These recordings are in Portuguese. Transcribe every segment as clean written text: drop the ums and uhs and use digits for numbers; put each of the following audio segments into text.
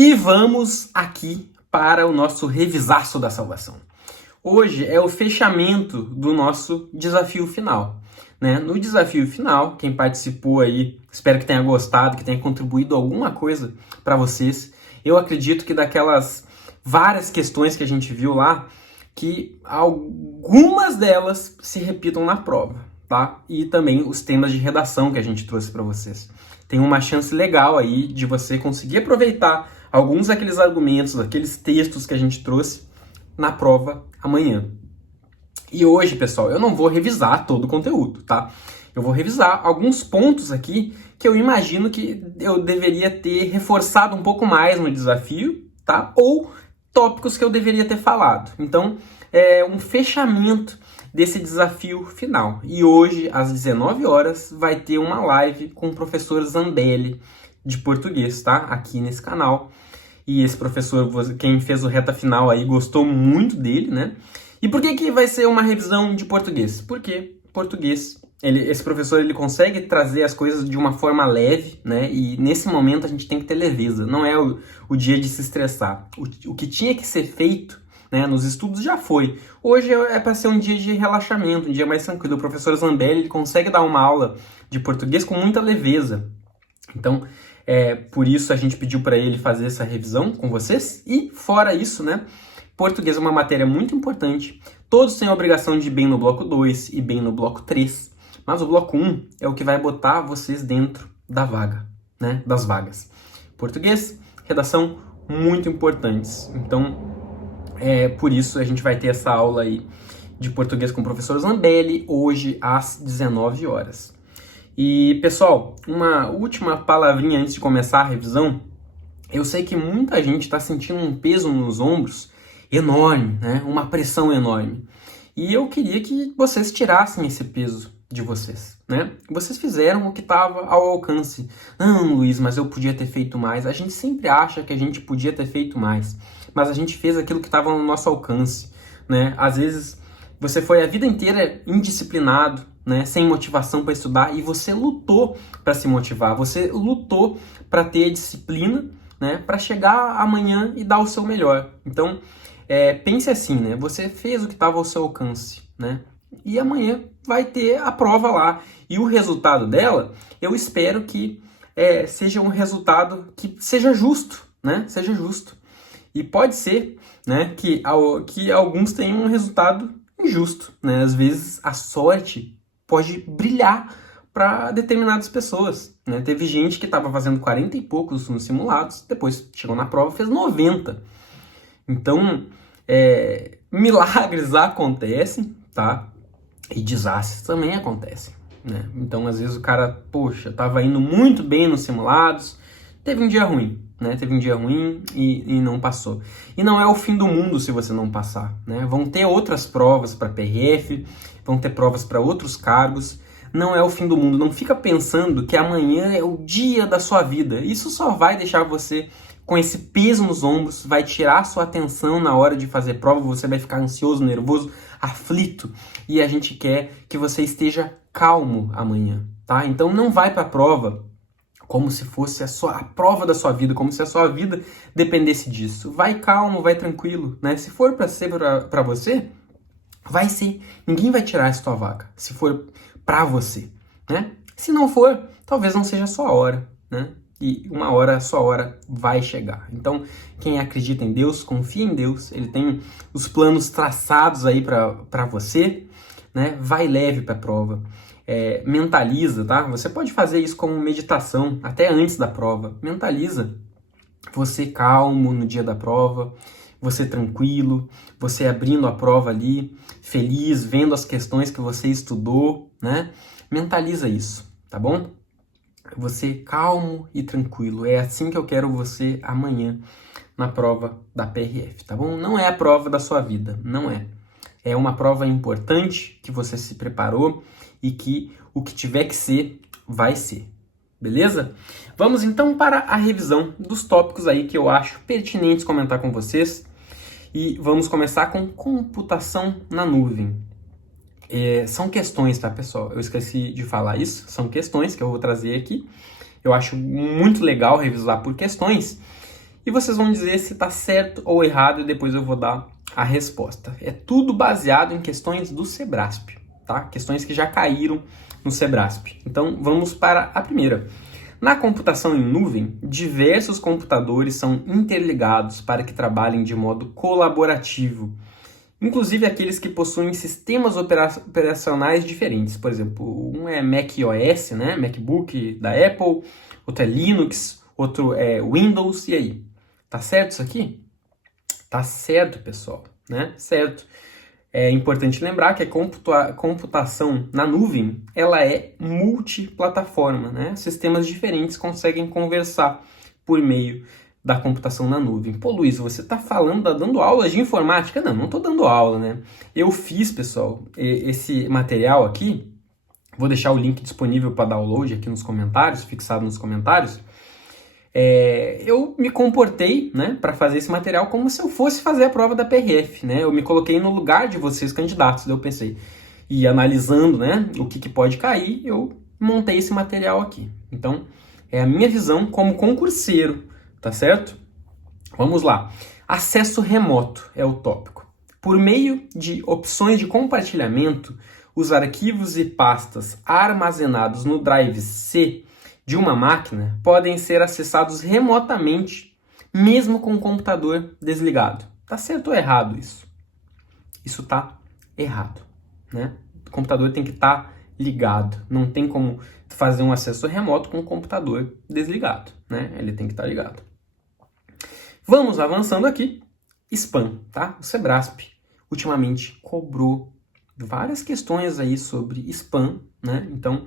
E vamos aqui para o nosso revisaço da salvação. Hoje é o fechamento do nosso desafio final, né? No desafio final, quem participou aí, espero que tenha gostado, que tenha contribuído alguma coisa para vocês. Eu acredito que daquelas várias questões que a gente viu lá, que algumas delas se repitam na prova, tá? E também os temas de redação que a gente trouxe para vocês. Tem uma chance legal aí de você conseguir aproveitar alguns daqueles argumentos, aqueles textos que a gente trouxe na prova amanhã. E hoje, pessoal, eu não vou revisar todo o conteúdo, tá? Eu vou revisar alguns pontos aqui que eu imagino que eu deveria ter reforçado um pouco mais no desafio, tá? Ou tópicos que eu deveria ter falado. Então, é um fechamento desse desafio final. E hoje, às 19 horas, vai ter uma live com o professor Zambelli, de português, tá? Aqui nesse canal. E esse professor, quem fez o reta final aí, gostou muito dele, né? E por que vai ser uma revisão de português? Porque português, esse professor, ele consegue trazer as coisas de uma forma leve, né? E nesse momento a gente tem que ter leveza. Não é o dia de se estressar. O que tinha que ser feito, né, nos estudos já foi. Hoje é para ser um dia de relaxamento, um dia mais tranquilo. O professor Zambelli, ele consegue dar uma aula de português com muita leveza. Então, por isso a gente pediu para ele fazer essa revisão com vocês. E fora isso, né, português é uma matéria muito importante. Todos têm a obrigação de ir bem no bloco 2 e bem no bloco 3. Mas o bloco 1 é o que vai botar vocês dentro da vaga, né, das vagas. Português, redação, muito importantes. Então, por isso a gente vai ter essa aula aí de português com o professor Zambelli hoje às 19 horas. E, pessoal, uma última palavrinha antes de começar a revisão. Eu sei que muita gente está sentindo um peso nos ombros enorme, né? Uma pressão enorme. E eu queria que vocês tirassem esse peso de vocês, né? Vocês fizeram o que estava ao alcance. Não, Luiz, mas eu podia ter feito mais. A gente sempre acha que a gente podia ter feito mais, mas a gente fez aquilo que estava no nosso alcance, né? Às vezes você foi a vida inteira indisciplinado, né, sem motivação para estudar, e você lutou para se motivar, você lutou para ter disciplina, né, para chegar amanhã e dar o seu melhor. Então, pense assim, né, você fez o que estava ao seu alcance, né, e amanhã vai ter a prova lá, e o resultado dela, eu espero que seja um resultado que seja justo, né, seja justo. E pode ser, né, que alguns tenham um resultado injusto, né, às vezes a sorte pode brilhar para determinadas pessoas, né? Teve gente que estava fazendo 40 e poucos nos simulados, depois chegou na prova e fez 90. Então, milagres acontecem, tá? E desastres também acontecem, né? Então, às vezes o cara, poxa, estava indo muito bem nos simulados, teve um dia ruim, né? Teve um dia ruim e não passou. E não é o fim do mundo se você não passar, né? Vão ter outras provas para PRF, vão ter provas para outros cargos. Não é o fim do mundo. Não fica pensando que amanhã é o dia da sua vida. Isso só vai deixar você com esse peso nos ombros, vai tirar a sua atenção na hora de fazer prova, você vai ficar ansioso, nervoso, aflito. E a gente quer que você esteja calmo amanhã, tá? Então não vai para a prova como se fosse a prova da sua vida, como se a sua vida dependesse disso. Vai calmo, vai tranquilo, né? Se for para ser para você, vai ser. Ninguém vai tirar essa tua vaga, se for para você, né? Se não for, talvez não seja a sua hora, né? E uma hora, a sua hora vai chegar. Então, quem acredita em Deus, confia em Deus. Ele tem os planos traçados aí para você, né? Vai leve para a prova. Mentaliza, tá? Você pode fazer isso como meditação, até antes da prova. Mentaliza você calmo no dia da prova, você tranquilo, você abrindo a prova ali, feliz, vendo as questões que você estudou, né? Mentaliza isso, tá bom? Você calmo e tranquilo. É assim que eu quero você amanhã na prova da PRF, tá bom? Não é a prova da sua vida, não é. É uma prova importante que você se preparou e que o que tiver que ser, vai ser. Beleza? Vamos então para a revisão dos tópicos aí que eu acho pertinentes comentar com vocês. E vamos começar com computação na nuvem. São questões, tá, pessoal? Eu esqueci de falar isso. São questões que eu vou trazer aqui. Eu acho muito legal revisar por questões. e vocês vão dizer se está certo ou errado e depois eu vou dar a resposta. É tudo baseado em questões do Sebrasp, tá? Questões que já caíram no Sebrasp. Então vamos para a primeira. Na computação em nuvem, diversos computadores são interligados para que trabalhem de modo colaborativo, inclusive aqueles que possuem sistemas operacionais diferentes. Por exemplo, um é macOS, né? MacBook da Apple, outro é Linux, outro é Windows, e aí? Tá certo isso aqui? Tá certo, pessoal, né? Certo. É importante lembrar que a computação na nuvem, ela é multiplataforma, né? Sistemas diferentes conseguem conversar por meio da computação na nuvem. Pô, Luiz, você está dando aulas de informática? Não estou dando aula, né? Eu fiz, pessoal, esse material aqui, vou deixar o link disponível para download aqui nos comentários, fixado nos comentários. Eu me comportei, né, para fazer esse material como se eu fosse fazer a prova da PRF, né? Eu me coloquei no lugar de vocês, candidatos, daí eu pensei, e analisando, né, o que pode cair, eu montei esse material aqui. Então, é a minha visão como concurseiro, tá certo? Vamos lá. Acesso remoto é o tópico. Por meio de opções de compartilhamento, os arquivos e pastas armazenados no Drive C de uma máquina podem ser acessados remotamente, mesmo com o computador desligado. Tá certo ou errado isso? Isso tá errado, né? O computador tem que estar ligado. Não tem como fazer um acesso remoto com o computador desligado, né? Ele tem que estar ligado. Vamos avançando aqui. Spam, tá? O Sebrasp ultimamente cobrou várias questões aí sobre spam, né? Então,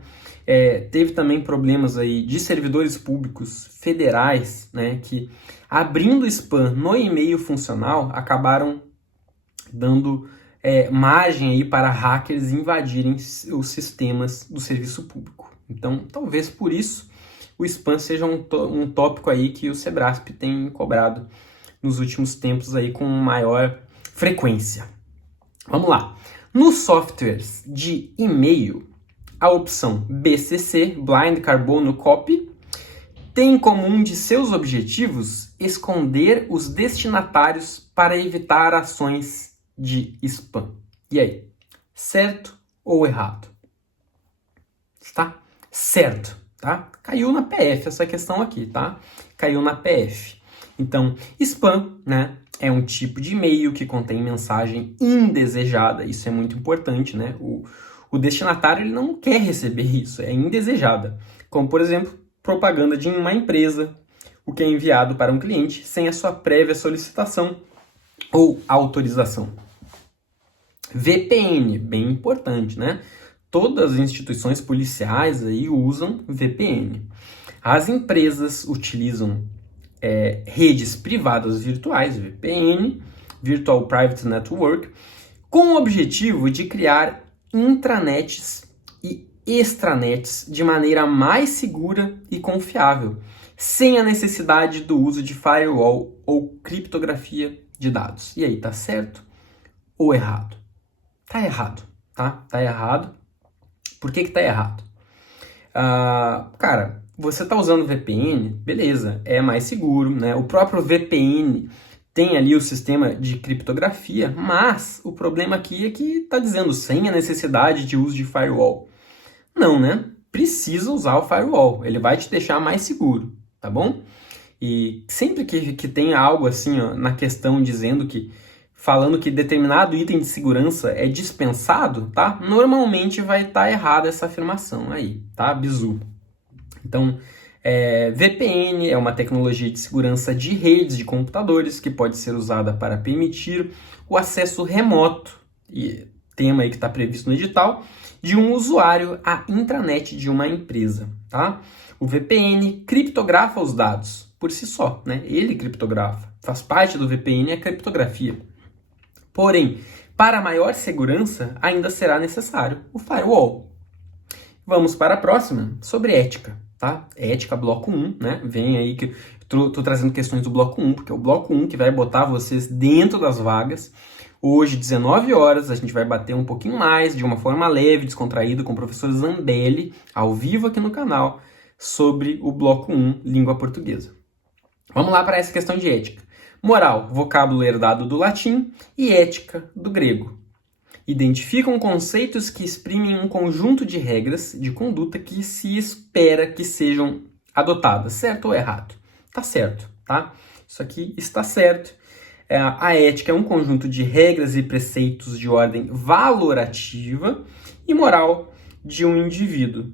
teve também problemas aí de servidores públicos federais, né? Que abrindo spam no e-mail funcional, acabaram dando margem aí para hackers invadirem os sistemas do serviço público. Então, talvez por isso, o spam seja um tópico aí que o Sebrasp tem cobrado nos últimos tempos aí com maior frequência. Vamos lá. Nos softwares de e-mail, a opção BCC, Blind Carbon Copy, tem como um de seus objetivos esconder os destinatários para evitar ações de spam. E aí, certo ou errado? Está certo, tá? Caiu na PF essa questão aqui, tá? Caiu na PF. Então, spam, né? É um tipo de e-mail que contém mensagem indesejada. Isso é muito importante, né? O destinatário ele não quer receber isso, é indesejada. Como, por exemplo, propaganda de uma empresa, o que é enviado para um cliente sem a sua prévia solicitação ou autorização. VPN, bem importante, né? Todas as instituições policiais aí usam VPN. As empresas utilizam redes privadas virtuais, VPN, Virtual Private Network, com o objetivo de criar intranets e extranets de maneira mais segura e confiável, sem a necessidade do uso de firewall ou criptografia de dados. E aí, tá certo ou errado? Tá errado, tá? Tá errado. Por que tá errado? Cara, você está usando VPN, beleza, é mais seguro, né? O próprio VPN tem ali o sistema de criptografia, mas o problema aqui é que está dizendo sem a necessidade de uso de firewall. Não, né? Precisa usar o firewall, ele vai te deixar mais seguro, tá bom? E sempre que tem algo assim, ó, na questão falando que determinado item de segurança é dispensado, tá? Normalmente vai estar errada essa afirmação aí, tá? Bizu. Então, VPN é uma tecnologia de segurança de redes de computadores que pode ser usada para permitir o acesso remoto, e tema aí que está previsto no edital, de um usuário à intranet de uma empresa, tá? O VPN criptografa os dados por si só, né? Ele criptografa, faz parte do VPN a criptografia. Porém, para maior segurança, ainda será necessário o firewall. Vamos para a próxima, sobre ética, tá? Ética, bloco 1, né? Vem aí que tô trazendo questões do bloco 1, porque é o bloco 1 que vai botar vocês dentro das vagas. Hoje, 19 horas, a gente vai bater um pouquinho mais, de uma forma leve, descontraída, com o professor Zambelli, ao vivo aqui no canal, sobre o bloco 1, língua portuguesa. Vamos lá para essa questão de ética. Moral, vocábulo herdado do latim, e ética, do grego. Identificam conceitos que exprimem um conjunto de regras de conduta que se espera que sejam adotadas, certo ou errado? Tá certo, tá? Isso aqui está certo. A ética é um conjunto de regras e preceitos de ordem valorativa e moral de um indivíduo,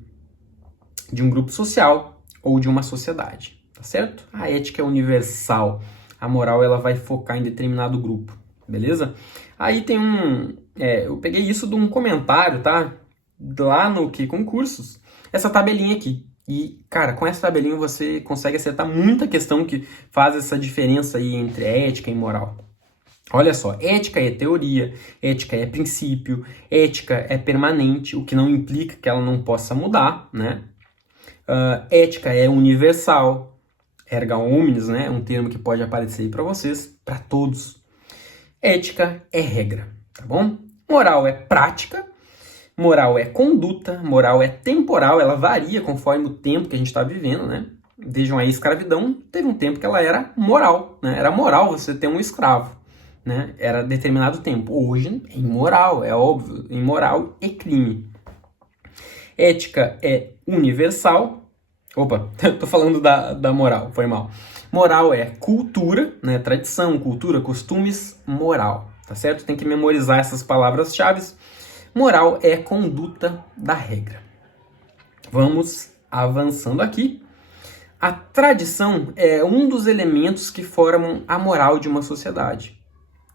de um grupo social ou de uma sociedade, tá certo? A ética é universal, a moral ela vai focar em determinado grupo, beleza? Aí tem eu peguei isso de um comentário, tá? Lá no Que Concursos, essa tabelinha aqui. E, cara, com essa tabelinha você consegue acertar muita questão que faz essa diferença aí entre ética e moral. Olha só, ética é teoria, ética é princípio, ética é permanente, o que não implica que ela não possa mudar, né? Ética é universal, erga omnes, né? Um termo que pode aparecer aí para vocês, para todos. Ética é regra, tá bom? Moral é prática, moral é conduta, moral é temporal, ela varia conforme o tempo que a gente está vivendo, né? Vejam aí, escravidão, teve um tempo que ela era moral, né? Era moral você ter um escravo, né? Era determinado tempo. Hoje é imoral, é óbvio, imoral e crime. Ética é universal. Opa, eu tô falando da moral, foi mal. Moral é cultura, né? Tradição, cultura, costumes, moral, tá certo? Tem que memorizar essas palavras-chave. Moral é conduta da regra. Vamos avançando aqui. A tradição é um dos elementos que formam a moral de uma sociedade.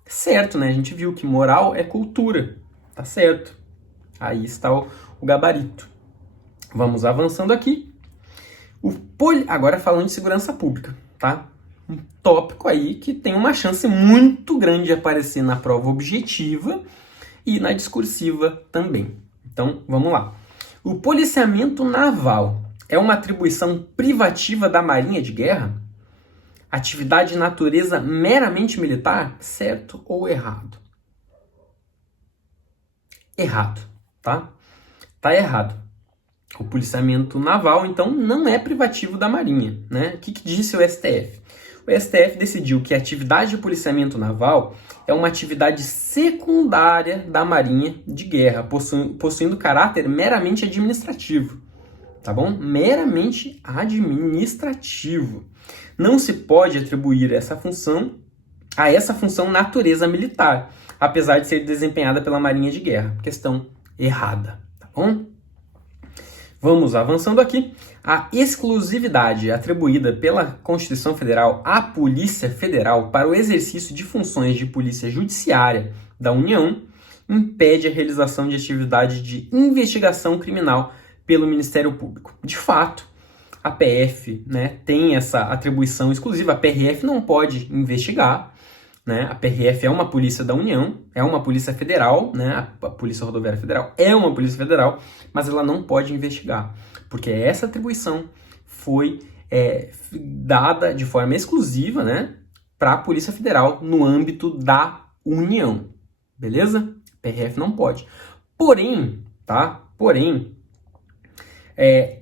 Certo, né? A gente viu que moral é cultura, tá certo? Aí está o gabarito. Vamos avançando aqui. Agora falando de segurança pública, tá? Um tópico aí que tem uma chance muito grande de aparecer na prova objetiva e na discursiva também. Então, vamos lá. O policiamento naval é uma atribuição privativa da Marinha de Guerra? Atividade de natureza meramente militar? Certo ou errado? Errado, tá? Tá errado. O policiamento naval, então, não é privativo da Marinha, né? O que disse o STF? O STF decidiu que a atividade de policiamento naval é uma atividade secundária da Marinha de Guerra, possuindo caráter meramente administrativo, tá bom? Meramente administrativo. Não se pode atribuir a essa função natureza militar, apesar de ser desempenhada pela Marinha de Guerra. Questão errada, tá bom? Vamos avançando aqui. A exclusividade atribuída pela Constituição Federal à Polícia Federal para o exercício de funções de polícia judiciária da União impede a realização de atividade de investigação criminal pelo Ministério Público. De fato, a PF, né, tem essa atribuição exclusiva. A PRF não pode investigar, né? A PRF é uma polícia da União, é uma polícia federal, né? A Polícia Rodoviária Federal é uma polícia federal, mas ela não pode investigar, porque essa atribuição foi dada de forma exclusiva, né, para a Polícia Federal no âmbito da União, beleza? PRF não pode. Porém, tá?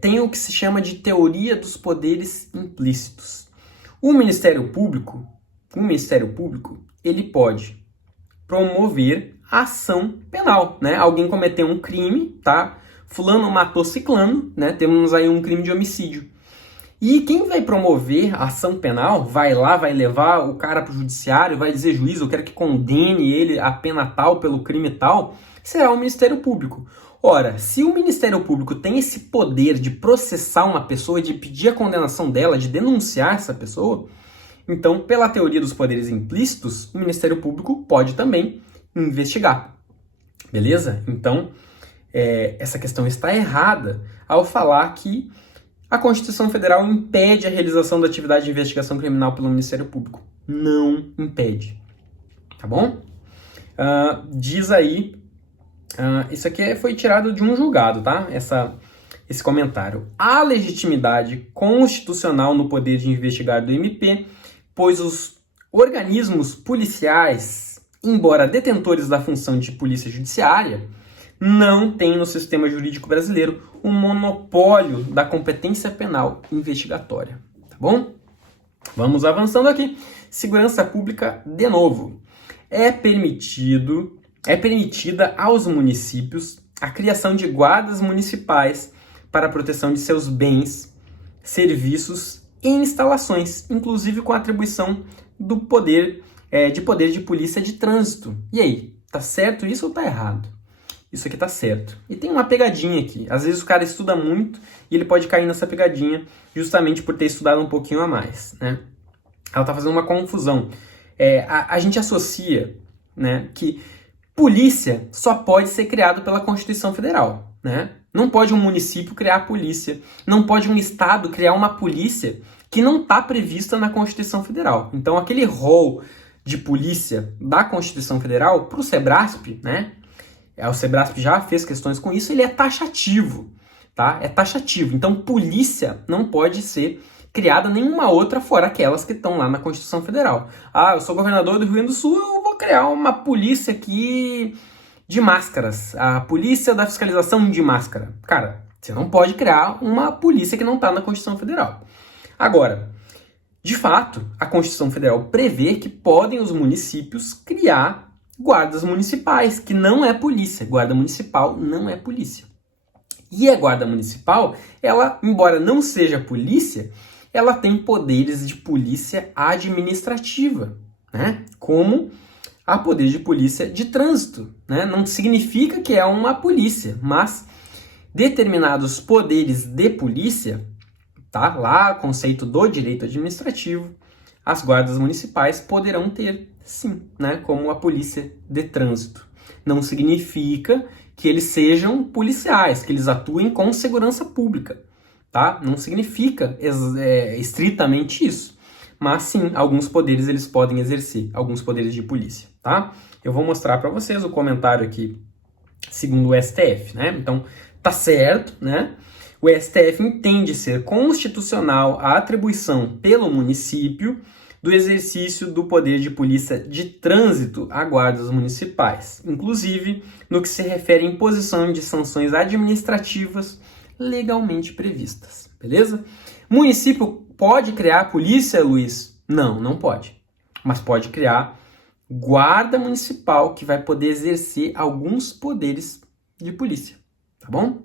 Tem o que se chama de teoria dos poderes implícitos. O Ministério Público, ele pode promover ação penal, né? Alguém cometeu um crime, tá? Fulano matou ciclano, né? Temos aí um crime de homicídio. E quem vai promover a ação penal, vai lá, vai levar o cara para o judiciário, vai dizer, juiz, eu quero que condene ele a pena tal pelo crime tal, será o Ministério Público. Ora, se o Ministério Público tem esse poder de processar uma pessoa, de pedir a condenação dela, de denunciar essa pessoa, então, pela teoria dos poderes implícitos, o Ministério Público pode também investigar. Beleza? Então, essa questão está errada ao falar que a Constituição Federal impede a realização da atividade de investigação criminal pelo Ministério Público. Não impede. Tá bom? Diz aí... isso aqui foi tirado de um julgado, tá? Esse comentário. Há legitimidade constitucional no poder de investigar do MP, pois os organismos policiais, embora detentores da função de polícia judiciária, não têm no sistema jurídico brasileiro o monopólio da competência penal investigatória, tá bom? Vamos avançando aqui. Segurança pública, de novo. É permitida aos municípios a criação de guardas municipais para a proteção de seus bens, serviços e instalações, inclusive com a atribuição do poder de polícia de trânsito. E aí, tá certo isso ou tá errado? Isso aqui tá certo. E tem uma pegadinha aqui. Às vezes o cara estuda muito e ele pode cair nessa pegadinha justamente por ter estudado um pouquinho a mais, né? Ela tá fazendo uma confusão. A gente associa, né, que polícia só pode ser criado pela Constituição Federal, né? Não pode um município criar a polícia, não pode um estado criar uma polícia que não está prevista na Constituição Federal. Então, aquele rol de polícia da Constituição Federal, para o SEBRASP, né? O SEBRASP já fez questões com isso, ele é taxativo, tá? É taxativo. Então, polícia não pode ser criada nenhuma outra fora aquelas que estão lá na Constituição Federal. Ah, eu sou governador do Rio Grande do Sul, eu vou criar uma polícia aqui de máscaras, a polícia da fiscalização de máscara. Cara, você não pode criar uma polícia que não está na Constituição Federal. Agora, de fato, a Constituição Federal prevê que podem os municípios criar guardas municipais, que não é polícia. Guarda municipal não é polícia. E a guarda municipal, ela, embora não seja polícia, ela tem poderes de polícia administrativa, né? Como a poder de polícia de trânsito, né? Não significa que é uma polícia, mas determinados poderes de polícia, tá? Lá, conceito do direito administrativo, as guardas municipais poderão ter, sim, né? Como a polícia de trânsito. Não significa que eles sejam policiais, que eles atuem com segurança pública, tá? Não significa estritamente isso, mas sim, alguns poderes eles podem exercer, alguns poderes de polícia, tá? Eu vou mostrar para vocês o comentário aqui, segundo o STF, né? Então, tá certo, né? O STF entende ser constitucional a atribuição pelo município do exercício do poder de polícia de trânsito a guardas municipais, inclusive no que se refere à imposição de sanções administrativas legalmente previstas, beleza? Município pode criar polícia, Luiz? Não, não pode. Mas pode criar guarda municipal que vai poder exercer alguns poderes de polícia, tá bom?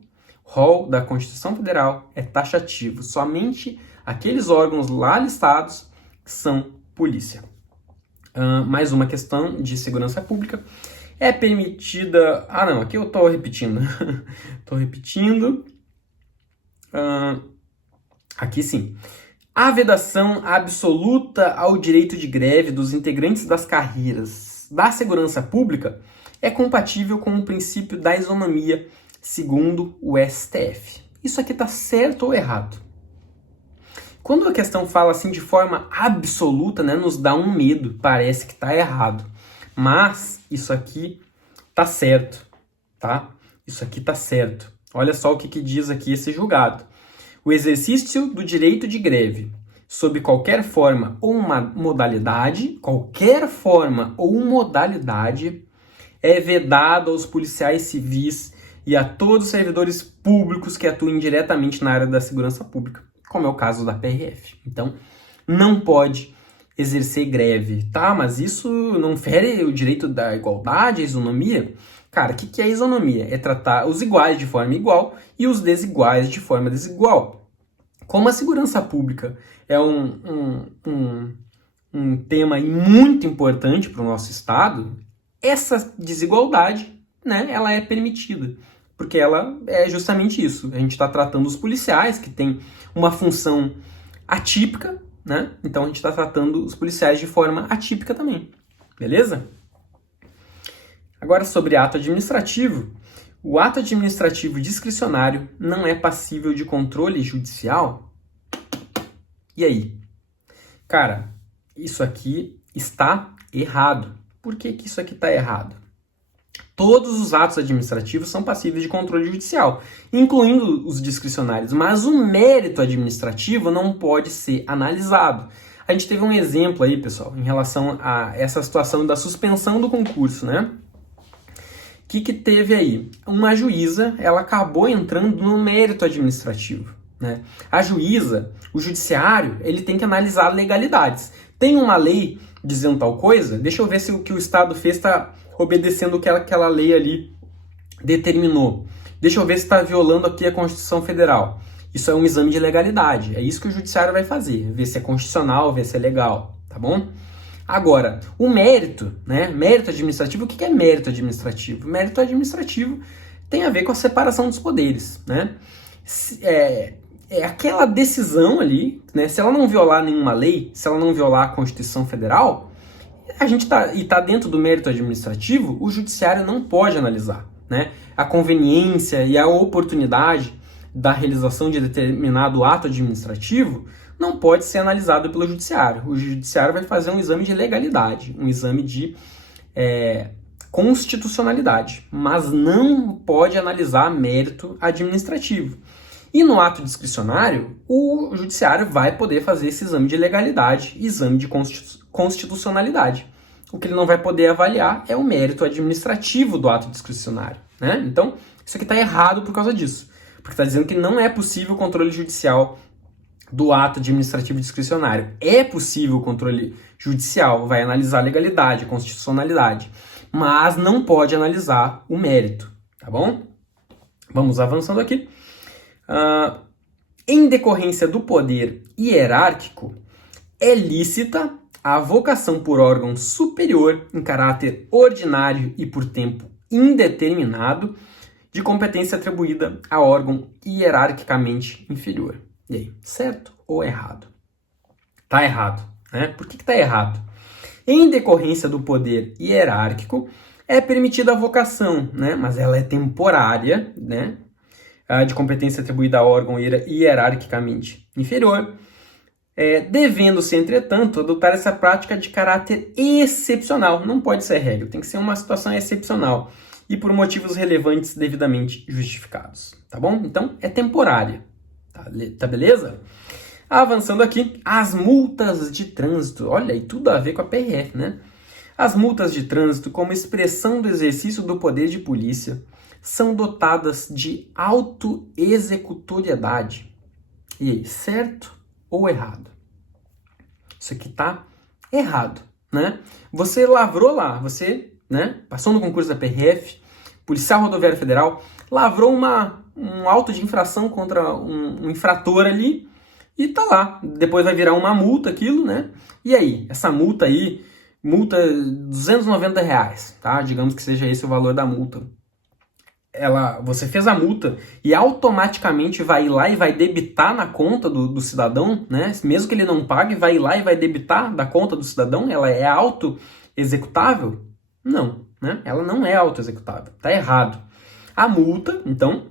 Rol da Constituição Federal é taxativo, somente aqueles órgãos lá listados são polícia. Mais uma questão de segurança pública. É permitida... Ah, não, aqui eu tô repetindo. Tô repetindo. Aqui sim. A vedação absoluta ao direito de greve dos integrantes das carreiras da segurança pública é compatível com o princípio da isonomia, segundo o STF. Isso aqui tá certo ou errado? Quando a questão fala assim de forma absoluta, né, nos dá um medo, parece que está errado. Mas isso aqui tá certo, tá? Isso aqui tá certo. Olha só o que diz aqui esse julgado. O exercício do direito de greve, sob qualquer forma ou modalidade, é vedado aos policiais civis e a todos os servidores públicos que atuem diretamente na área da segurança pública, como é o caso da PRF. Então, não pode exercer greve, tá? Mas isso não fere o direito da igualdade, a isonomia? Cara, o que é isonomia? É tratar os iguais de forma igual e os desiguais de forma desigual. Como a segurança pública é um tema muito importante para o nosso Estado, essa desigualdade, né, ela é permitida. Porque ela é justamente isso. A gente está tratando os policiais, que têm uma função atípica, né? Então a gente está tratando os policiais de forma atípica também. Beleza? Agora sobre ato administrativo. O ato administrativo discricionário não é passível de controle judicial? E aí? Cara, isso aqui está errado. Por que isso aqui está errado? Todos os atos administrativos são passíveis de controle judicial, incluindo os discricionários, mas o mérito administrativo não pode ser analisado. A gente teve um exemplo aí, pessoal, em relação a essa situação da suspensão do concurso, né? O que teve aí? Uma juíza, ela acabou entrando no mérito administrativo, né? A juíza, o judiciário, ele tem que analisar legalidades. Tem uma lei dizendo tal coisa, deixa eu ver se o que o Estado fez está obedecendo o que aquela lei ali determinou. Deixa eu ver se está violando aqui a Constituição Federal. Isso é um exame de legalidade. É isso que o judiciário vai fazer. Ver se é constitucional, ver se é legal. Tá bom? Agora, o mérito, né? Mérito administrativo, o que é mérito administrativo? Mérito administrativo tem a ver com a separação dos poderes, né? É aquela decisão ali, né? Se ela não violar nenhuma lei, se ela não violar a Constituição Federal, a gente tá dentro do mérito administrativo, o judiciário não pode analisar, né? A conveniência e a oportunidade da realização de determinado ato administrativo não pode ser analisado pelo judiciário. O judiciário vai fazer um exame de legalidade, um exame de constitucionalidade, mas não pode analisar mérito administrativo. E no ato discricionário, o judiciário vai poder fazer esse exame de legalidade, exame de constitucionalidade. O que ele não vai poder avaliar é o mérito administrativo do ato discricionário, né? Então, isso aqui está errado por causa disso, porque está dizendo que não é possível o controle judicial do ato administrativo discricionário. É possível o controle judicial, vai analisar a legalidade, a constitucionalidade, mas não pode analisar o mérito, tá bom? Vamos avançando aqui. Em decorrência do poder hierárquico, é lícita a avocação por órgão superior em caráter ordinário e por tempo indeterminado de competência atribuída a órgão hierarquicamente inferior. E aí, certo ou errado? Tá errado, né? Por que tá errado? Em decorrência do poder hierárquico, é permitida a avocação, né? Mas ela é temporária, né? De competência atribuída a órgão hierarquicamente inferior, devendo-se, entretanto, adotar essa prática de caráter excepcional. Não pode ser regra, tem que ser uma situação excepcional e por motivos relevantes devidamente justificados, tá bom? Então, é temporária, tá beleza? Avançando aqui, as multas de trânsito. Olha, e tudo a ver com a PRF, né? As multas de trânsito, como expressão do exercício do poder de polícia, são dotadas de autoexecutoriedade. E aí, certo ou errado? Isso aqui tá errado, né? Você lavrou lá, você, né, passou no concurso da PRF, Policial Rodoviário Federal, lavrou um auto de infração contra um infrator ali e tá lá. Depois vai virar uma multa aquilo, né? E aí, essa multa aí, multa R$290, tá? Digamos que seja esse o valor da multa. Você fez a multa e automaticamente vai ir lá e vai debitar na conta do cidadão, né? Mesmo que ele não pague, vai ir lá e vai debitar da conta do cidadão. Ela é auto-executável? Não, né? Ela não é auto-executável. Tá errado. A multa, então,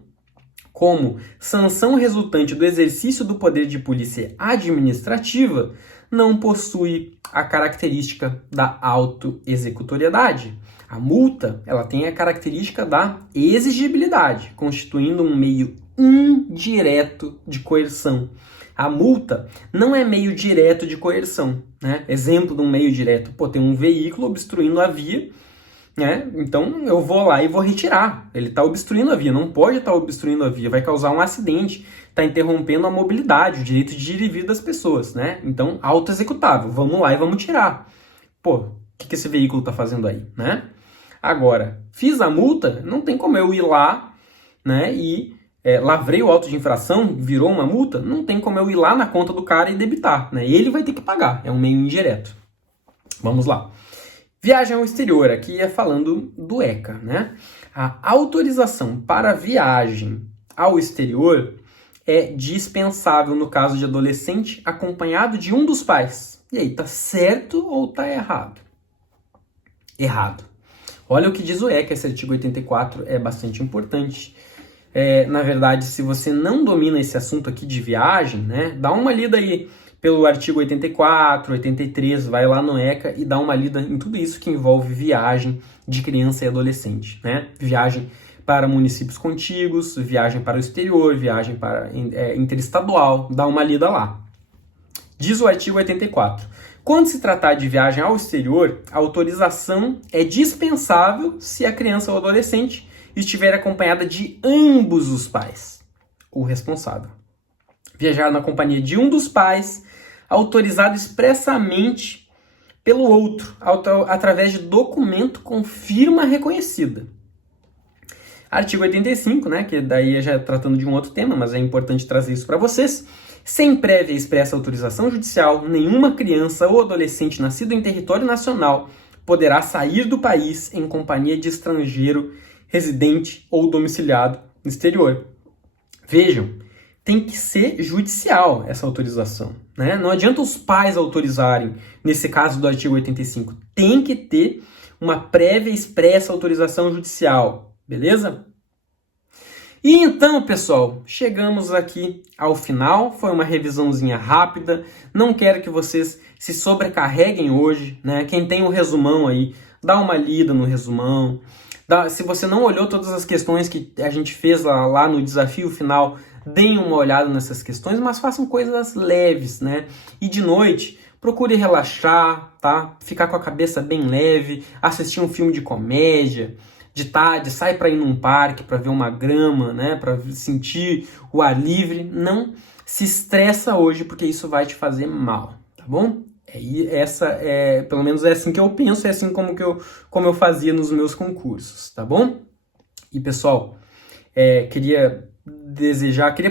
como sanção resultante do exercício do poder de polícia administrativa, não possui a característica da auto-executoriedade. A multa, ela tem a característica da exigibilidade, constituindo um meio indireto de coerção. A multa não é meio direto de coerção, né? Exemplo de um meio direto, tem um veículo obstruindo a via, né? Então eu vou lá e vou retirar. Ele está obstruindo a via, não pode estar obstruindo a via, vai causar um acidente, está interrompendo a mobilidade, o direito de ir e vir das pessoas, né? Então, auto-executável, vamos lá e vamos tirar. O que esse veículo está fazendo aí, né? Agora, fiz a multa, não tem como eu ir lá, né, e lavrei o auto de infração, virou uma multa, não tem como eu ir lá na conta do cara e debitar, né? Ele vai ter que pagar, é um meio indireto. Vamos lá. Viagem ao exterior, aqui é falando do ECA, né? A autorização para viagem ao exterior é dispensável no caso de adolescente acompanhado de um dos pais. E aí, tá certo ou tá errado? Errado. Olha o que diz o ECA, esse artigo 84 é bastante importante. Na verdade, se você não domina esse assunto aqui de viagem, né, dá uma lida aí pelo artigo 84, 83, vai lá no ECA e dá uma lida em tudo isso que envolve viagem de criança e adolescente, né? Viagem para municípios contíguos, viagem para o exterior, viagem para interestadual, dá uma lida lá. Diz o artigo 84. Quando se tratar de viagem ao exterior, a autorização é dispensável se a criança ou adolescente estiver acompanhada de ambos os pais, o responsável. viajar na companhia de um dos pais, autorizado expressamente pelo outro, através de documento com firma reconhecida. Artigo 85, né, que daí já tratando de um outro tema, mas é importante trazer isso para vocês. Sem prévia e expressa autorização judicial, nenhuma criança ou adolescente nascido em território nacional poderá sair do país em companhia de estrangeiro residente ou domiciliado no exterior. Vejam, tem que ser judicial essa autorização, né? Não adianta os pais autorizarem, nesse caso do artigo 85. Tem que ter uma prévia e expressa autorização judicial, beleza? E então, pessoal, chegamos aqui ao final. Foi uma revisãozinha rápida. Não quero que vocês se sobrecarreguem hoje, né? Quem tem o resumão aí, dá uma lida no resumão. Se você não olhou todas as questões que a gente fez lá no desafio final, deem uma olhada nessas questões, mas façam coisas leves, né? E de noite, procure relaxar, tá? Ficar com a cabeça bem leve, assistir um filme de comédia. De tarde, sai para ir num parque, para ver uma grama, né? Para sentir o ar livre. Não se estressa hoje, porque isso vai te fazer mal, tá bom? Pelo menos é assim que eu penso, é assim como eu fazia nos meus concursos, tá bom? E pessoal, queria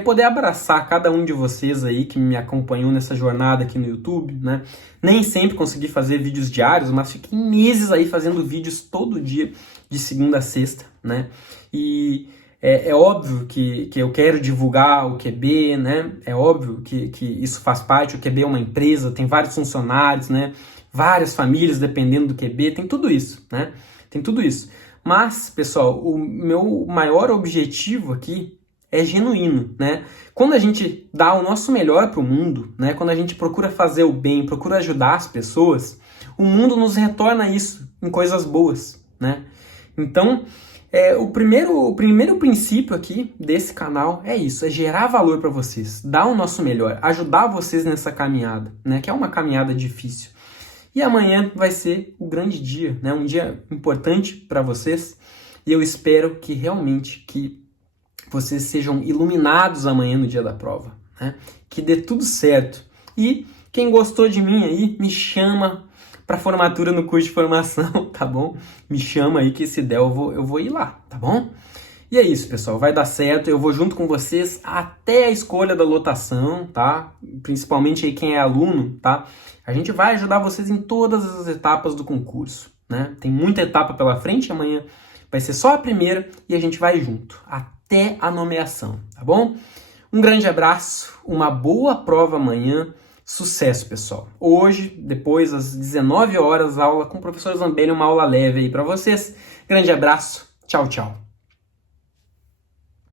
poder abraçar cada um de vocês aí que me acompanhou nessa jornada aqui no YouTube, né? Nem sempre consegui fazer vídeos diários, mas fiquei meses aí fazendo vídeos todo dia, de segunda a sexta, né? E é óbvio que eu quero divulgar o QB, né? É óbvio que isso faz parte, o QB é uma empresa, tem vários funcionários, né? Várias famílias dependendo do QB, tem tudo isso, né? Tem tudo isso. Mas, pessoal, o meu maior objetivo aqui é genuíno, né? Quando a gente dá o nosso melhor para o mundo, né? Quando a gente procura fazer o bem, procura ajudar as pessoas, o mundo nos retorna isso em coisas boas, né? Então, o primeiro princípio aqui desse canal é isso, é gerar valor para vocês, dar o nosso melhor, ajudar vocês nessa caminhada, né? Que é uma caminhada difícil. E amanhã vai ser o grande dia, né? Um dia importante para vocês. E eu espero que realmente vocês sejam iluminados amanhã no dia da prova, né? Que dê tudo certo. E quem gostou de mim aí, me chama para formatura no curso de formação, tá bom? Me chama aí que se der eu vou ir lá, tá bom? E é isso, pessoal, vai dar certo, eu vou junto com vocês até a escolha da lotação, tá? Principalmente aí quem é aluno, tá? A gente vai ajudar vocês em todas as etapas do concurso, né? Tem muita etapa pela frente, amanhã vai ser só a primeira e a gente vai junto, até a nomeação, tá bom? Um grande abraço, uma boa prova amanhã, sucesso, pessoal. Hoje, depois, às 19 horas, aula com o professor Zambelli, uma aula leve aí para vocês. Grande abraço, tchau, tchau.